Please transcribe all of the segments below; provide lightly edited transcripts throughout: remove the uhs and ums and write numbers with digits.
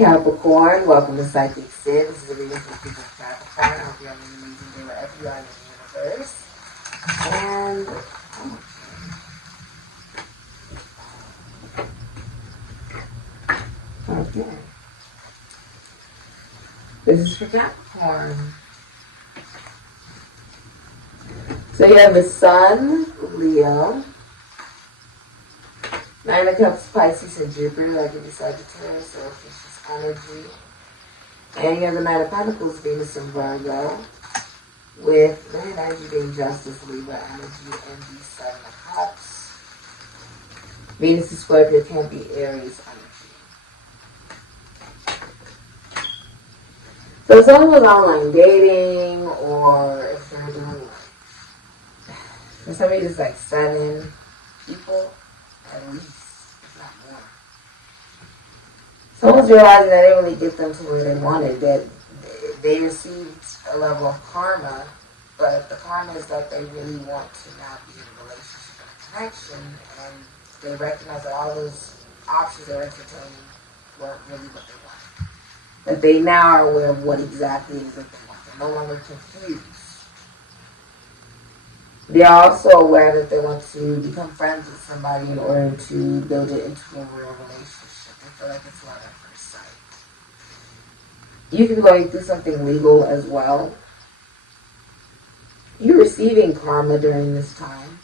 Capricorn, welcome to SIKIKSYD. This is a reading for people of Capricorn. I hope you're having an amazing day wherever you are in the universe. And okay. This is for Capricorn. So you have the Sun, Leo, Nine of Cups, Pisces, and Jupiter, that could be Sagittarius or Fishes energy. And you have the Knight of Pentacles, Venus, and Virgo, with the energy being Justice, Libra energy, and the Seven of Cups. Venus is Scorpio, can be Aries energy. So if someone was online dating, or if they're doing for some reason it's like 7 people, at least, if not more. Someone's realizing that didn't really get them to where they wanted, that they received a level of karma, but the karma is that they really want to now be in a relationship and a connection, and they recognize that all those options they're entertaining weren't really what they wanted. That they now are aware of what exactly it is that they want. They're no longer confused. They're also aware that they want to become friends with somebody in order to build it into a real relationship. They feel like it's love at first sight. You could be going through something legal as well. You're receiving karma during this time.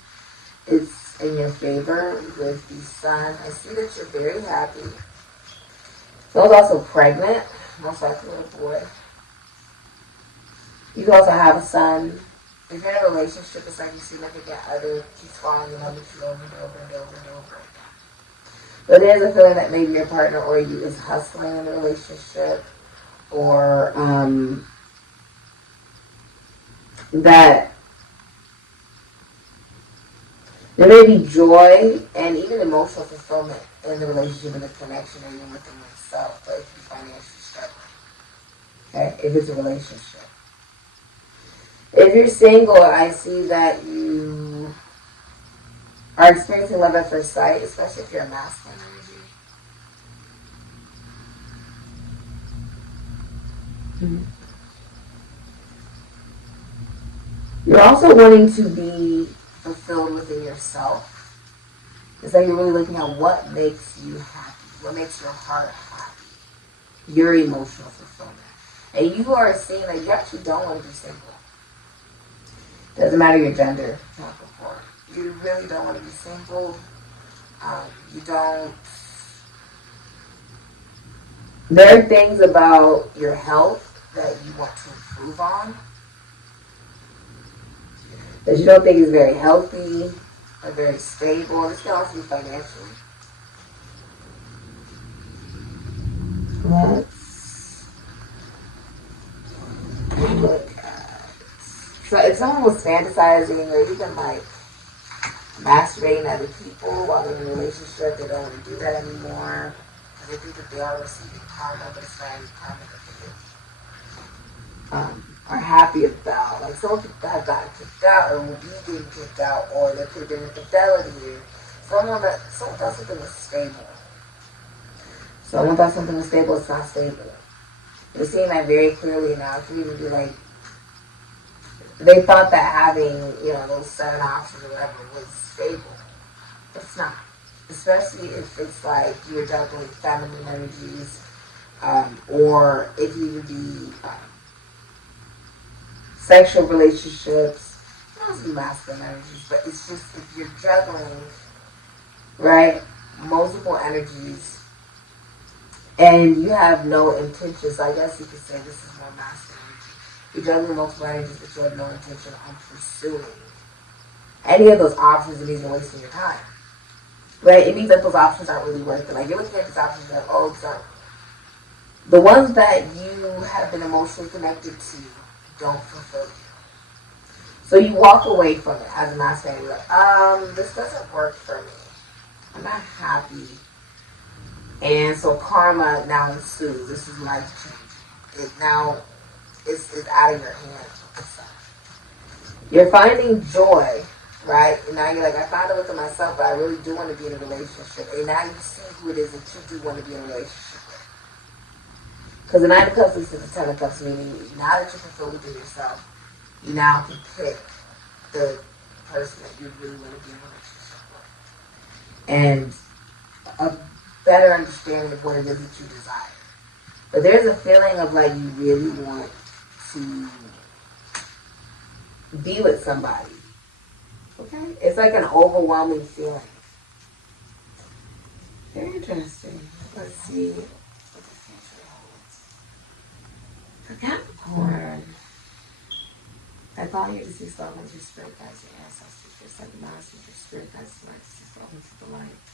It's in your favor with the Sun. I see that you're very happy. Someone's also pregnant, most likely a boy. You can also have a son. If you're in a relationship, it's like you see like again, other keeps falling in love with you over and over and over and over again. But there's a feeling that maybe your partner or you is hustling in the relationship, or that there may be joy and even emotional fulfillment in the relationship and the connection, or even within yourself, but if you're financially struggling. Okay, if it's a relationship. If you're single, I see that you are experiencing love at first sight, especially if you're a masculine energy. You're also wanting to be fulfilled within yourself. It's like you're really looking at what makes you happy, what makes your heart happy, your emotional fulfillment. And you are seeing that you actually don't want to be single. Doesn't matter your gender, Capricorn. You really don't want to be single. You don't. There are things about your health that you want to improve on, that you don't think is very healthy or very stable. This can also be financially. Let's look at. So if someone was fantasizing or even like masturbating other people while they're in a relationship, they don't want to do that anymore because they think that they are receiving karma, but it's not any karma that they are happy about. Like someone could have gotten kicked out or will be getting kicked out, or there could have been infidelity, or someone thought something was stable. Someone thought something was stable, it's not stable. You're seeing that very clearly now. It can even be like, they thought that having, those 7 options or whatever was stable. But it's not. Especially if it's like you're juggling feminine energies, or it can even be sexual relationships. It can also be masculine energies, but it's just if you're juggling, right, multiple energies, and you have no intention, so I guess you could say this is more masculine. You're juggling multiple energies, but you have no intention on pursuing any of those options. It means you're wasting your time. Right? It means that those options aren't really worth it. Like, you're looking at these options like, oh, so the ones that you have been emotionally connected to don't fulfill you. So you walk away from it as a masculine. You're like, this doesn't work for me. I'm not happy. And so karma now ensues. This is life changing. It now is out of your hands. You're finding joy, right? And now you're like, I found it within myself, but I really do want to be in a relationship. And now you see who it is that you do want to be in a relationship with. Because the Nine of Cups leads to the Ten of Cups, meaning now that you can feel within yourself, you now can pick the person that you really want to be in a relationship with. And a better understanding of what it is that you desire. But there's a feeling of like you really want to be with somebody. Okay? It's like an overwhelming feeling. Very interesting. Let's see what the future holds. For Capricorn, I thought you to see someone, your spirit guides, your ancestors, your second masters, your spirit guides, your narcissist, open to the light.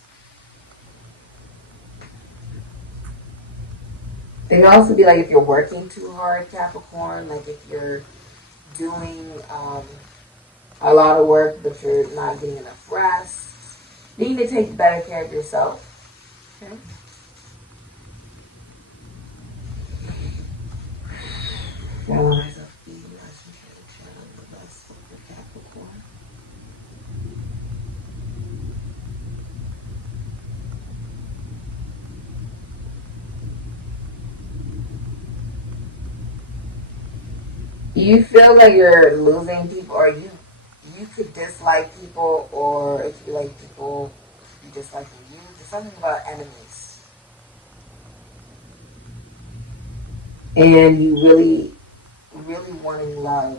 It can also be like if you're working too hard, Capricorn, like if you're doing a lot of work but you're not getting enough rest. You need to take better care of yourself. Okay. Realize of the best for Capricorn. You feel like you're losing people, or you could dislike people, or if you like people, you dislike you. There's something about enemies. And you really, really wanting love.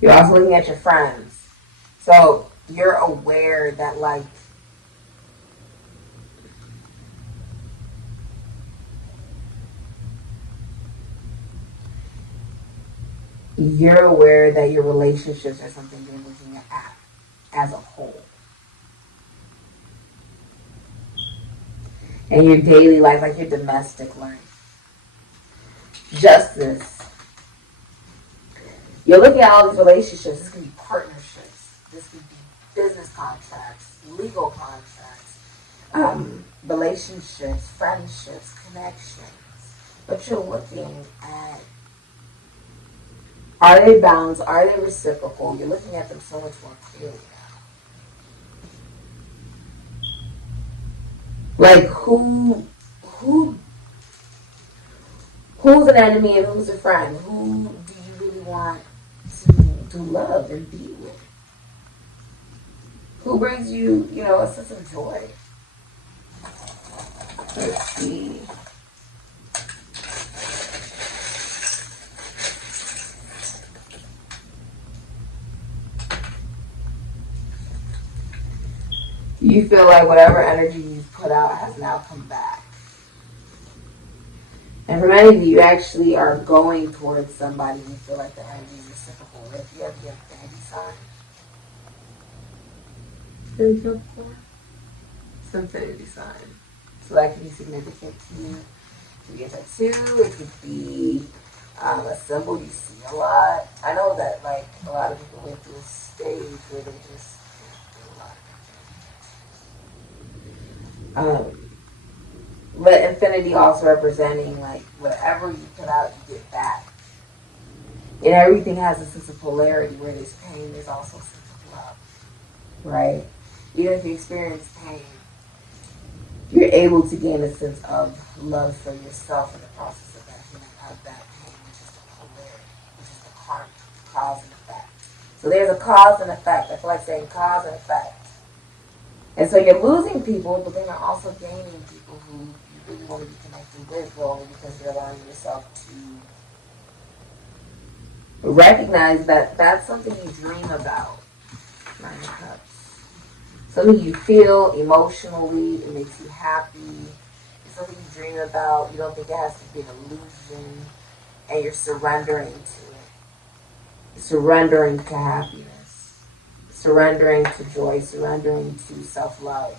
You're also looking at your friends. So you're aware that like you're aware that your relationships are something you're looking at as a whole. And your daily life, like your domestic life. Justice. You're looking at all these relationships. This could be partnerships. This could be business contracts, legal contracts, relationships, friendships, connections. But you're looking at, are they balanced? Are they reciprocal? You're looking at them so much more clearly now. Like who's an enemy and who's a friend? Who do you really want to love and be with? Who brings you, a sense of joy? Let's see. You feel like whatever energy you've put out has now come back. And for many of you, you actually are going towards somebody you feel like the energy is reciprocal with. You have the infinity sign. Very good for. It's infinity sign. So that could be significant to you. It could be a tattoo. It could be a symbol you see a lot. I know that like a lot of people went through a stage where they just do a lot of but infinity also representing like whatever you put out, you get back. And everything has a sense of polarity. Where there's pain, there's also a sense of love. Right? Even if you experience pain, you're able to gain a sense of love for yourself in the process of that healing of that pain, which is the polarity, which is the karma, cause and effect. So there's a cause and effect. I feel like saying cause and effect. And so you're losing people, but then you're also gaining people who you really want to be connected with, only because you're allowing yourself to recognize that that's something you dream about. Nine of Cups. Something you feel emotionally, it makes you happy. It's something you dream about. You don't think it has to be an illusion. And you're surrendering to it. You're surrendering to happiness. Surrendering to joy, surrendering to self-love.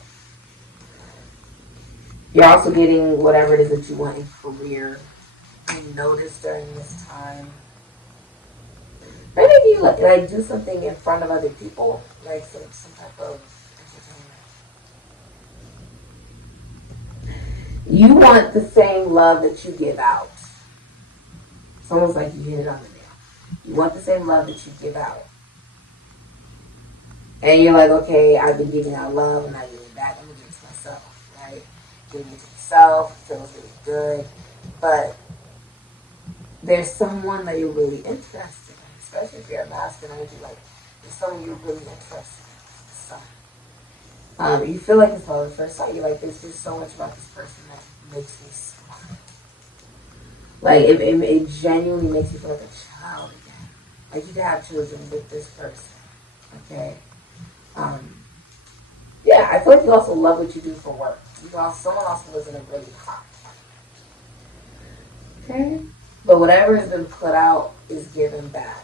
You're also getting whatever it is that you want in career. Being noticed during this time. Maybe you like do something in front of other people, like some type of entertainment. You want the same love that you give out. It's almost like you hit it on the nail. You want the same love that you give out. And you're like, okay, I've been giving out love, I'm not giving it back, I'm going to give it to myself. right? Getting into yourself feels really good, but there's someone that you're really interested in, especially if you're a masculine energy, like there's someone you're really interested in. So, you feel like it's love at first sight. You're like, there's just so much about this person that makes me smile. Like, it genuinely makes you feel like a child again. Like, you can have children with this person, okay? Yeah, I feel like you also love what you do for work. Someone else lives in a really hot planet. Okay? But whatever has been put out is given back.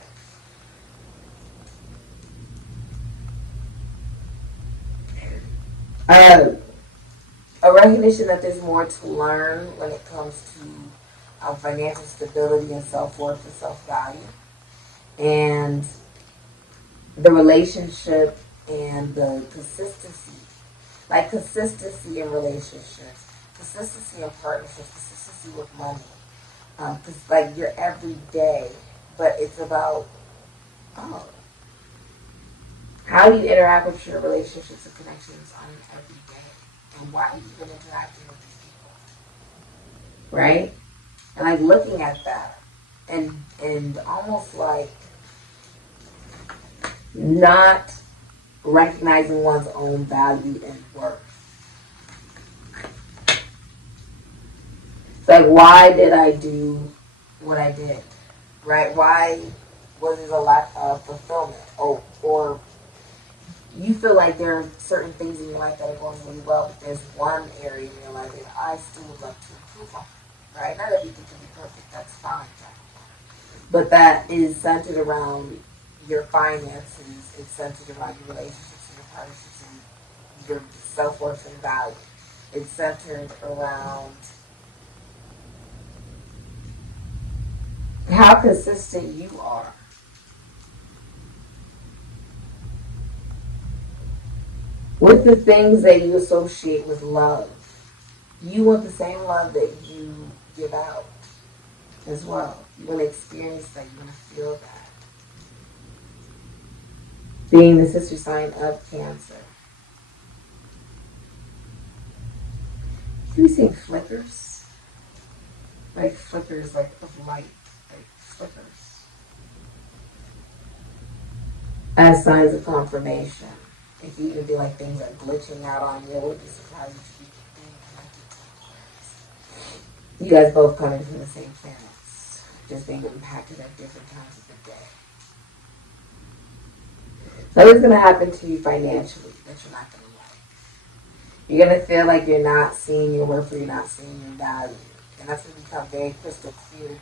A recognition that there's more to learn when it comes to financial stability and self-worth and self-value. And the relationship and the consistency. Like consistency in relationships, consistency in partnerships, consistency with money. Because like you're every day, but it's about, how do you interact with your relationships and connections on an everyday? And why are you even interacting with these people? Right? And like looking at that and almost like not recognizing one's own value and worth. It's like, why did I do what I did? Right? Why was there a lack of fulfillment? Or you feel like there are certain things in your life that are going really well, but there's one area in your life that I still would love to improve on. Right? Not everything can be perfect, that's fine. But that is centered around your finances, it's centered around your relationships and your partnerships and your self-worth and value. It's centered around how consistent you are. With the things that you associate with love. You want the same love that you give out as well. You want to experience that. You want to feel that. Being the sister sign of Cancer. You see flickers? Like flickers, like of light. Like flickers. As signs of confirmation. It can even be like things like glitching out on you. I wouldn't be surprised if you being connected to Aquarius. You guys both coming from the same planets. Just being impacted at different times of the day. Something's going to happen to you financially that you're not going to like. You're going to feel like you're not seeing your worth or you're not seeing your value. And that's going to become very crystal clear to you.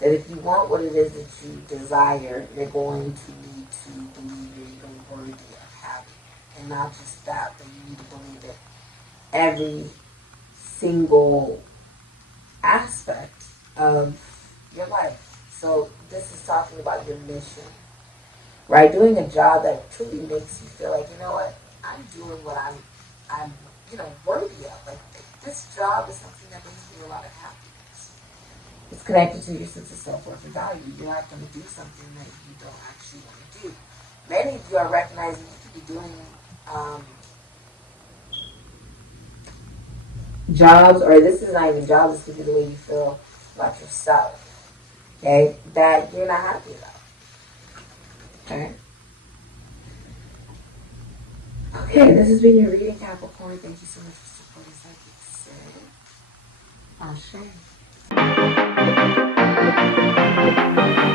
That if you want what it is that you desire, you're going to need to believe you're even worthy of having it. And not just that, but you need to believe that every single aspect of your life. So this is talking about your mission. Right? Doing a job that truly makes you feel like, you know what, I'm doing what I'm worthy of. Like, this job is something that brings me a lot of happiness. It's connected to your sense of self-worth and value. You're not going to do something that you don't actually want to do. Many of you are recognizing you could be doing jobs, or this is not even jobs, this could be the way you feel about yourself. Okay? That you're not happy about. Okay. Okay, this has been your reading, Capricorn. Thank you so much for supporting SIKIKSYD. Ashe.